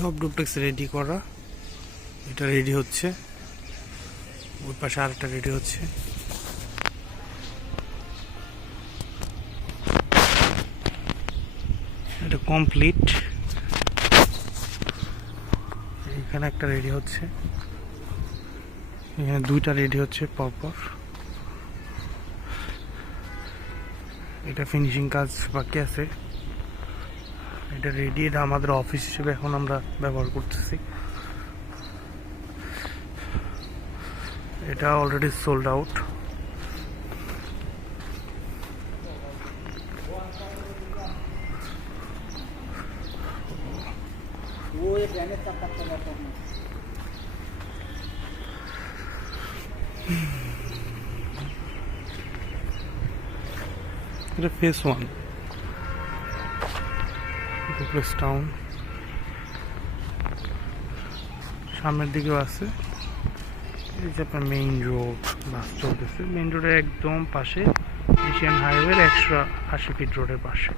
সব duplex ready করা। এটা রেডি হচ্ছে, ওই পাশে আরেকটা রেডি হচ্ছে। এটা কমপ্লিট। এখানে একটা রেডি হচ্ছে, এখানে দুইটা রেডি হচ্ছে পরপর। এটা ফিনিশিং কাজ বাকি আছে। এটা রেডি, এটা আমাদের অফিস হিসেবে এখন আমরা ব্যবহার করতেছি। এটা অলরেডি সোল্ড আউট। এটা ফেস 1 ডুপ্লেক্স টাউন। সামনের দিকেও আছে। এই যে আপনার মেইন রোড, বাস চলতেছে মেইন রোডের একদম পাশে, এশিয়ান হাইওয়ের 180 ফিট রোডের পাশে।